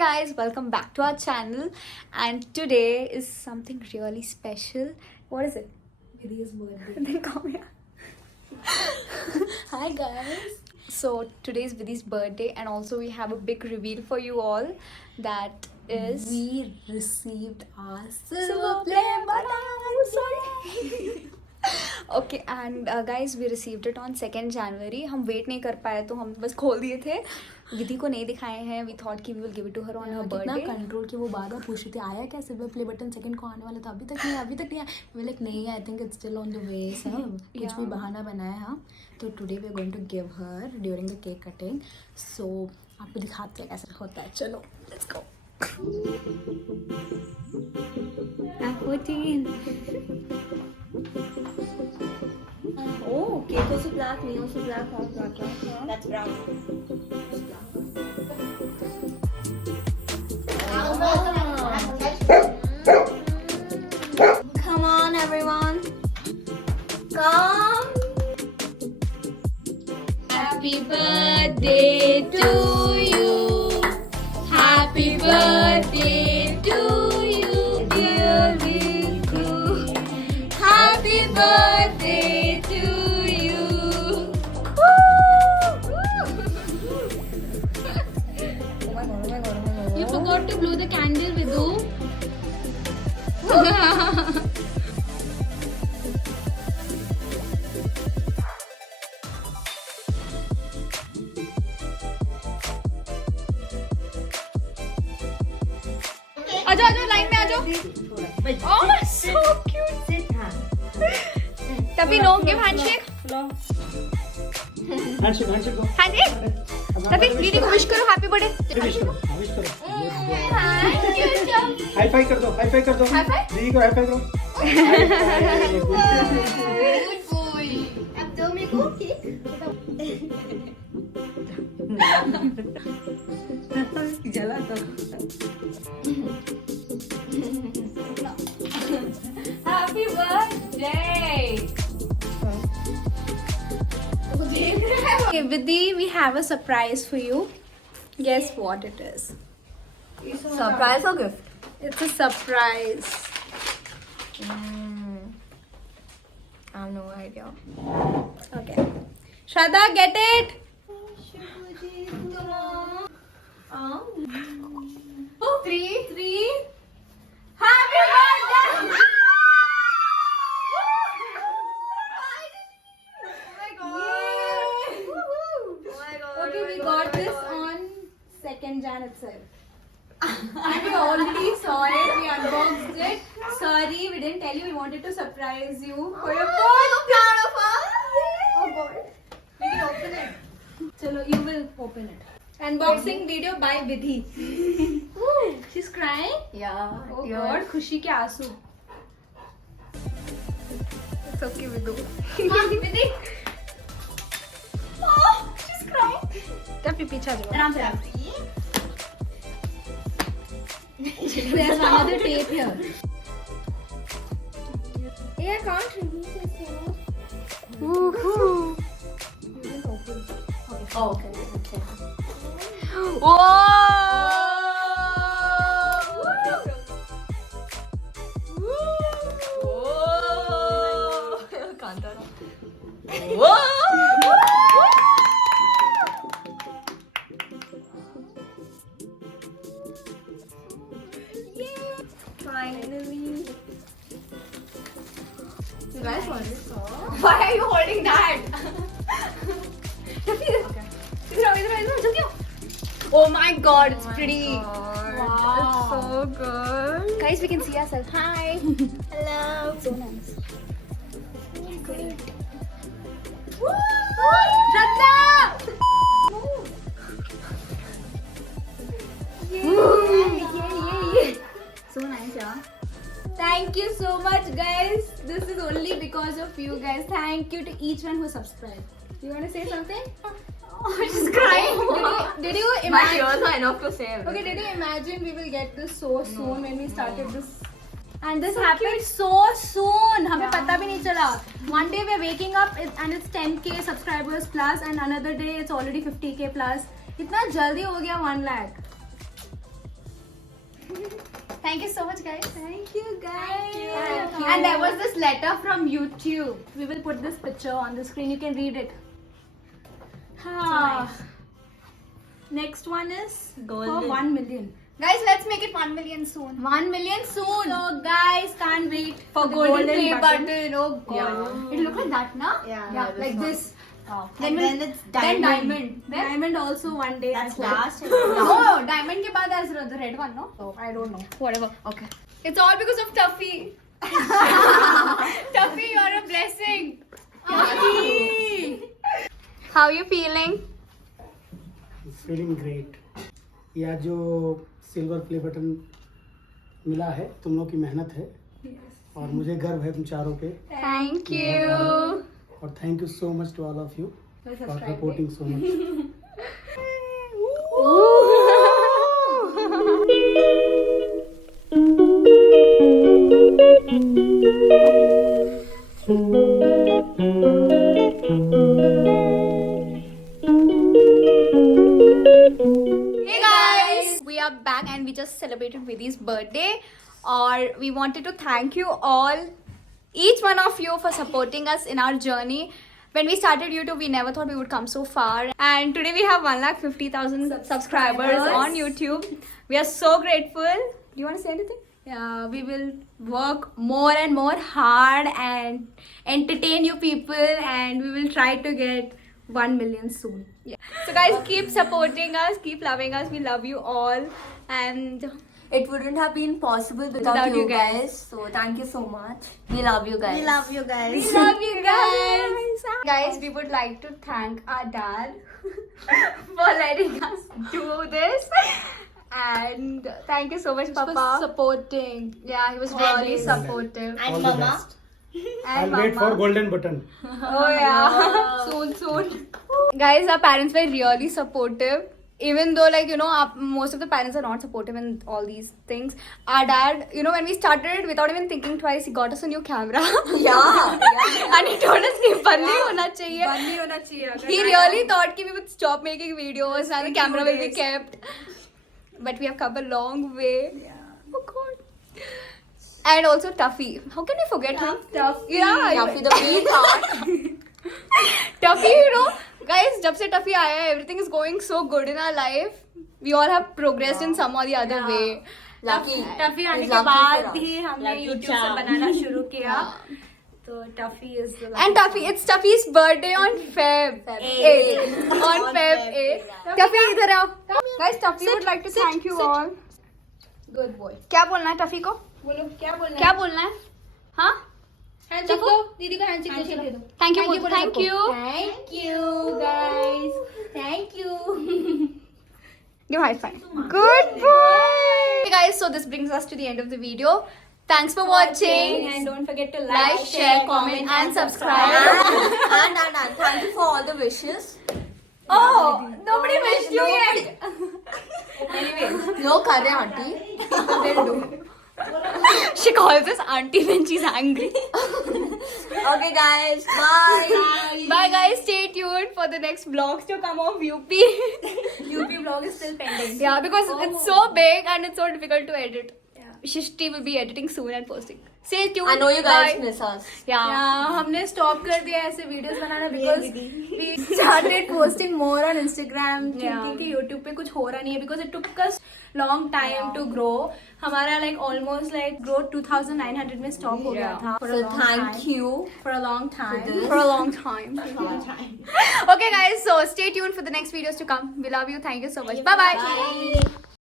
guys, welcome back to our channel, and today is something really special. What is it? Vidhi'S birthday. Then come here. Hi guys. So today is Vidhi's birthday, and also we have a big reveal for you all. That is We received our silver play button. Sorry. Okay, and guys, we received it on 2nd January. हम wait नहीं कर पाए तो हम बस खोल दिए थे. विधि को नहीं दिखाए हैं. We thought कि we will give it to her on her कितना birthday. कंट्रोल की वो बात है, पूछ रही थी आया क्या सिल्वर प्ले बटन, सेकंड को आने वाला था, अभी तक नहीं आया. मैं लाइक नहीं, I think it's still on the way. सब कुछ भी बहाना बनाया हम. तो today we are going to give her during the cake cutting. So आपको दिखाते हैं कैसे होता है. चलो let's go. I'm 14. Oh, cake also black, me also black. That's brown. Come on, everyone. Come. Happy birthday to you. Happy birthday to you, dear Viku. Happy birthday to you. You forgot to blow the candle, Vidhu. आजो आजो line में आजो. Oh, so cute. तभी no give handshake. handshake दो. Handshake. तभी दीदी को wish करो हैप्पी बर्थडे. विश करो. Thank you, Chum. High five कर दो. High five? दीदी को हाई फाइव करो. Good boy. अब दो मेरे को केक. जला तो. Happy birthday. Okay, Vidhi, we have a surprise for you. Guess what it is? Surprise or gift? It's a surprise. I have no idea. Okay. Shraddha, get it? Oh, three. Happy birthday! Okay, we got this on 2nd Jan itself. And we already saw it, we unboxed it. Sorry, we didn't tell you, we wanted to surprise you for your birthday. Oh God. We can open it. Chalo, you will open it. Unboxing video by Vidhi. She's crying? Yeah. Oh God, खुशी के आंसू. It's okay, Vidhu. Vidhi. Oh, she's crying. तब पीछे आ जाओ. आराम से. There's another tape here. Hey, I can't remove this, you know. Woohoo! Oh, okay. Whoa! Finally. You guys want this? Why are you holding that? Oh my God, it's pretty. Wow. It's so good. Guys, we can see ourselves. Hi. Hello. So nice. Great. Shraddha! Yeah. So nice, yeah. Thank you so much, guys. This is only because of you guys. Thank you to each one who subscribed. You want to say something? Oh, she's crying. Did you imagine? My tears are enough to save. Okay, did you imagine we will get this so soon when we started this? And this happened so soon. हमें पता भी नहीं चला. One day we are waking up and it's 10k subscribers plus, and another day it's already 50k plus. इतना जल्दी हो गया 1 lakh. Thank you so much, guys. Thank you guys. Thank you. And there was this letter from YouTube. We will put this picture on the screen. You can read it. Nice. Next one is Golden. for 1 million. Guys, let's make it 1 million soon. 1 million soon. So guys, can't wait For the golden play button. Oh god. Yeah. It look like that, na? Yeah, like this. And then it's Then diamond. diamond. Diamond also one day. That's I hope. last. No, diamond ke baad there's the red one, no? So, I don't know. Whatever. Okay. It's all because of Tuffy. Tuffy, you're a blessing. How are you feeling? Feeling great. यह जो silver play button मिला है तुम लोग की मेहनत है और मुझे गर्व है तुम चारों पे. Thank you. और thank you so much to all of you for supporting so much. Hey guys, we are back and we just celebrated Vidhi's birthday. Or we wanted to thank you all, each one of you, for supporting us in our journey. When we started YouTube, we never thought we would come so far. And today we have 150,000 subscribers on YouTube. We are so grateful. Do you want to say anything? Yeah, we will work more and more hard and entertain you people, and we will try to get 1 million soon. Yeah. So guys, keep supporting us, keep loving us. We love you all. And It wouldn't have been possible without you guys. So thank you so much. We love you guys. We love you guys. we love you guys. Guys, we would like to thank our dad for letting us do this. And thank you so much, For Papa. supporting. Yeah, he was really supportive. All And the Mama. best. And I'll wait for Mama. golden button. Oh yeah. soon. Guys, our parents were really supportive. Even though, like, you know, most of the parents are not supportive in all these things. Our dad, you know, when we started, without even thinking twice, he got us a new camera. Yeah. And he told us कि बंद नहीं होना चाहिए. बंद नहीं होना चाहिए. He really thought कि we would stop making videos and the camera will be kept. But we have come a long way. Yeah. Oh god. And also Tuffy. How can we forget him? Tuffy. Yeah. Tuffy the big heart. Tuffy, you know, guys, जब से Tuffy आया है, everything is going so good in our life. We all have progressed in some or the other way. Lucky. टफी आने It's के lucky बाद for us. ही हमने Lucky YouTube से charm. बनाना शुरू किया. तो Tuffy is the And Tuffy, it's Tuffy's birthday on Feb 8th. On Feb 8th. Tuffy, इधर आओ. Guys, Tuffy would like to thank you all. good boy. क्या बोलना है Tuffy को? बोलो क्या बोलना है? क्या बोलना है? हाँ? हैंडशेक दो. दीदी को हैंडशेक दे दो. Thank you. बोलो Thank सबको. you. Thank you guys. Thank you. Give high five. Good boy. Hey guys, so this brings us to the end of the video. Thanks for watching. And don't forget to Like, share, comment, and subscribe. And thank you for all the wishes. Oh, nobody wished you yet. No curry, auntie. They'll do. She calls us auntie when she's angry. Okay, guys. Bye. Bye guys, stay tuned for the next vlogs to come of UP. UP vlog is still pending. Yeah, because it's so big and it's so difficult to edit. Shishti will be editing soon and posting. Stay tuned. I know you guys Bye. miss us. Yeah. हमने stop कर दिया ऐसे videos banana because we started posting more on Instagram thinking कि YouTube पे कुछ हो रहा नहीं है because it took us long time to grow. हमारा like almost like growth 2900 में stop हो गया था. For a So long thank time. you. For a long time. this. For a long time. Okay guys, so stay tuned for the next videos to come. We love you. Thank you so much. Bye bye. Bye.